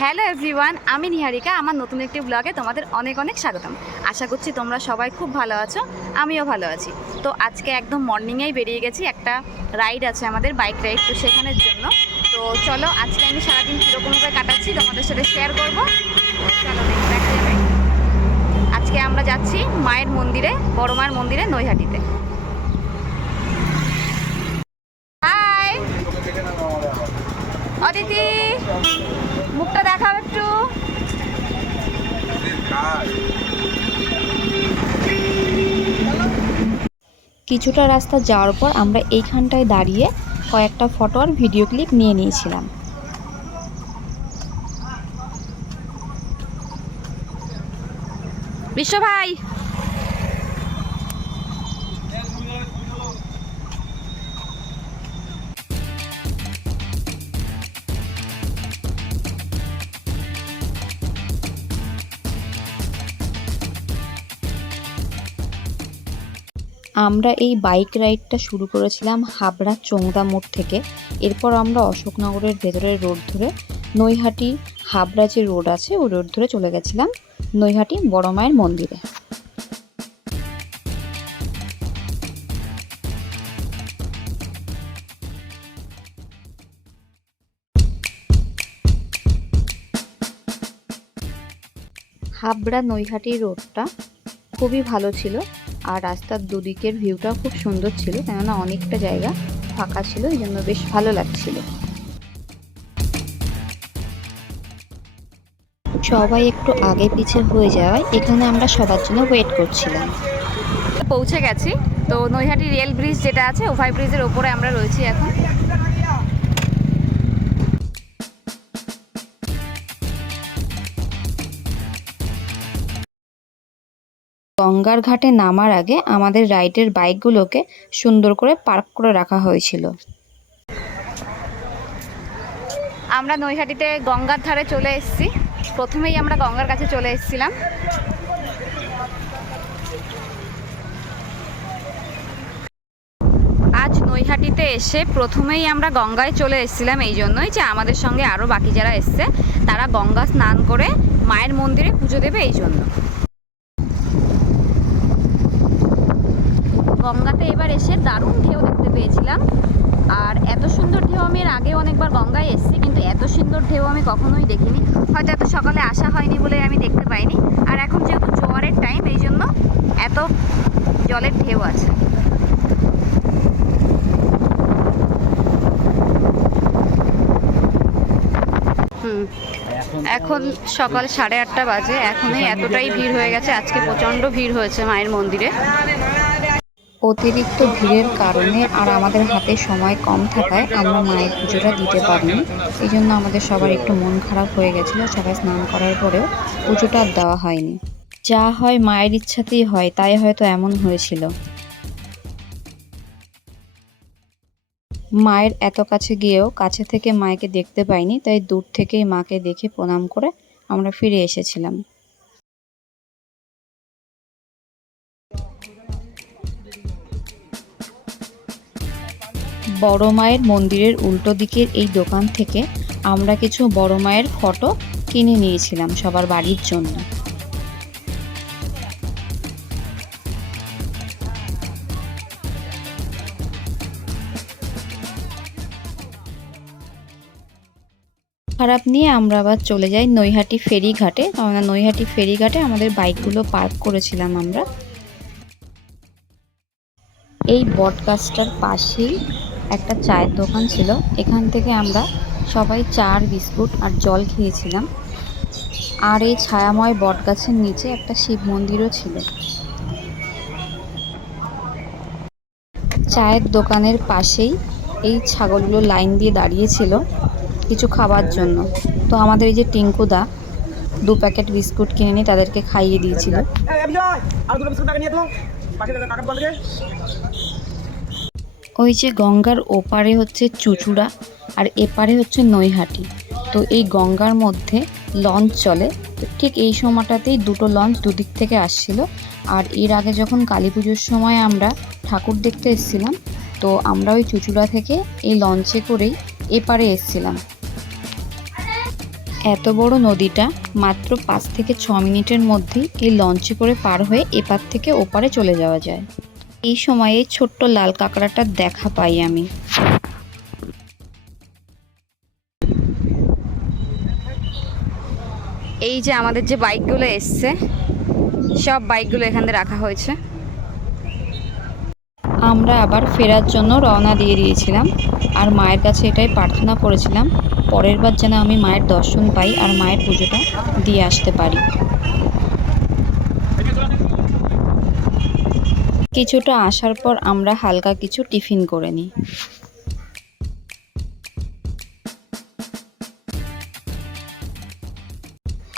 Hello everyone আমি নিহারিকা আমার নতুন একটি ব্লগে তোমাদের অনেক অনেক স্বাগতম। আশা করছি তোমরা সবাই খুব ভালো আছো আমিও ভালো আছি। তো আজকে একদম মর্নিংয়েই বেরিয়ে গেছি একটা রাইড আছে আমাদের বাইক রাইড তো সেখানের জন্য। তো চলো আজকে আমি সারাদিন কীরকমভাবে কাটাচ্ছি তোমাদের সাথে শেয়ার করব। চলো দেখা যাবে। আজকে আমরা যাচ্ছি মায়ের মন্দিরে বড় মায়ের মন্দিরে নৈহাটিতে। অদিতি! দেখাও একটু। কিছুটা রাস্তা যাওয়ার পর আমরা এইখানটায় দাঁড়িয়ে কয়েকটা ফটো আর ভিডিও ক্লিপ নিয়ে নিয়েছিলাম। বিশ্ব ভাই আমরা এই বাইক রাইডটা শুরু করেছিলাম হাবড়া চোংদা মোড় থেকে। এরপর আমরা অশোকনগরের ভেতরের রোড ধরে নৈহাটি হাবড়া যে রোড আছে, ওই রোড ধরে চলে গেছিলাম নৈহাটি বড় মায়ের মন্দিরে। হাবড়া নৈহাটি রোডটা খুবই ভালো ছিল। আর রাস্তার দুদিকের ভিউটা খুব সুন্দর ছিল, কেননা অনেকটা জায়গা ফাঁকা ছিল, এই জন্য বেশ ভালো লাগছিল। সবাই একটু আগে পিছে হয়ে যাওয়ায় এখানে আমরা সবার জন্য ওয়েট করছিলাম। পৌঁছে গেছি। তো নৈহাটি রেল ব্রিজ যেটা আছে ওভার ব্রিজের ওপরে আমরা রয়েছি এখন। গঙ্গার ঘাটে নামার আগে আমাদের রাইডের বাইকগুলোকে সুন্দর করে পার্ক করে রাখা হয়েছিল। আমরা নৈহাটিতে গঙ্গার ধারে চলে এসেছি। প্রথমেই আমরা গঙ্গার কাছে চলে এসেছিলাম। আজ নৈহাটিতে এসে প্রথমেই আমরা গঙ্গায় চলে এসেছিলাম এই জন্যই যে আমাদের সঙ্গে আরও বাকি যারা এসছে, তারা গঙ্গা স্নান করে মায়ের মন্দিরে পুজো দেবে এই জন্য। গঙ্গাতে এবার এসে দারুণ ঢেউ দেখতে পেয়েছিলাম। আর এত সুন্দর ঢেউ আমি এর আগে অনেকবার গঙ্গায় এসেছি, কিন্তু এত সুন্দর ঢেউ আমি কখনোই দেখিনি। হয়তো এত সকালে আসা হয়নি বলে আমি দেখতে পাইনি। আর এখন যেহেতু জোয়ারের টাইম এই জন্য এত জলের ঢেউ আছে। এখন সকাল সাড়ে আটটা বাজে। এখনই এতটাই ভিড় হয়ে গেছে। আজকে প্রচণ্ড ভিড় হয়েছে মায়ের মন্দিরে। অতিরিক্ত ভিড়ের কারণে আর আমাদের হাতে সময় কম থাকায় আমরা মায়ের পুজোটা দিতে পারিনি। এই জন্য আমাদের সবার একটু মন খারাপ হয়ে গেছিল, সবাই স্নান করার পরেও পুজোটা দেওয়া হয়নি। যা হয় মায়ের ইচ্ছাতেই হয়, তাই হয়তো এমন হয়েছিল। মায়ের এত কাছে গিয়েও কাছে থেকে মায়েকে দেখতে পাইনি, তাই দূর থেকেই মাকে দেখে প্রণাম করে আমরা ফিরে এসেছিলাম। বড় মায়ের মন্দিরের উল্টো দিকের এই দোকান থেকে আমরা কিছু বড় মায়ের ফটো কিনে নিয়েছিলাম সবার বাড়ির জন্য। খারাপ নিয়ে আমরা আবার চলে যাই নৈহাটি ফেরিঘাটে। কেননা নৈহাটি ফেরিঘাটে আমাদের বাইকগুলো পার্ক করেছিলাম আমরা। এই বটগাছটার পাশেই একটা চায়ের দোকান ছিল। এখান থেকে আমরা সবাই চা বিস্কুট আর জল খেয়েছিলাম। আর এই ছায়াময় বটগাছের নিচে একটা শিব মন্দিরও ছিল। চায়ের দোকানের পাশেই এই ছাগলগুলো লাইন দিয়ে দাঁড়িয়েছিল কিছু খাবার জন্য। তো আমাদের এই যে টিঙ্কুদা দু প্যাকেট বিস্কুট কিনে নিয়ে তাদেরকে খাইয়ে দিয়েছিল। ওই যে গঙ্গার ওপারে হচ্ছে চুচুড়া আর এপারে হচ্ছে নৈহাটি। তো এই গঙ্গার মধ্যে লঞ্চ চলে। ঠিক এই সময়টাতেই দুটো লঞ্চ দুদিক থেকে আসছিল। আর এর আগে যখন কালী পুজোর সময় আমরা ঠাকুর দেখতে এসেছিলাম, তো আমরা ওই চুচুড়া থেকে এই লঞ্চে করেই এপারে এসেছিলাম। এত বড় নদীটা মাত্র পাঁচ থেকে ছ মিনিটের মধ্যেই এই লঞ্চে করে পার হয়ে এপার থেকে ওপারে চলে যাওয়া যায়। এই সময়ে ছোট্ট লাল কাঁকড়াটার দেখা পাই আমি। এই যে আমাদের যে বাইকগুলো এসছে, সব বাইকগুলো এখানে রাখা হয়েছে। আমরা আবার ফেরার জন্য রওনা দিয়ে দিয়েছিলাম, আর মায়ের কাছে এটাই প্রার্থনা করেছিলাম, পরের বার যেন আমি মায়ের দর্শন পাই আর মায়ের পুজোটা দিয়ে আসতে পারি। কিছুটা আসার পর আমরা হালকা কিছু টিফিন করে নিই।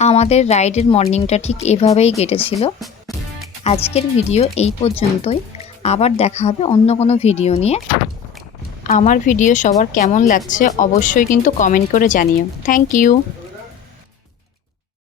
আমাদের রাইডের মর্নিংটা ঠিক এভাবেই কেটেছিল। আজকের ভিডিও এই পর্যন্তই। আবার দেখা হবে অন্য কোনো ভিডিও নিয়ে। আমার ভিডিও সবার কেমন লাগছে অবশ্যই কিন্তু কমেন্ট করে জানিও। Thank you.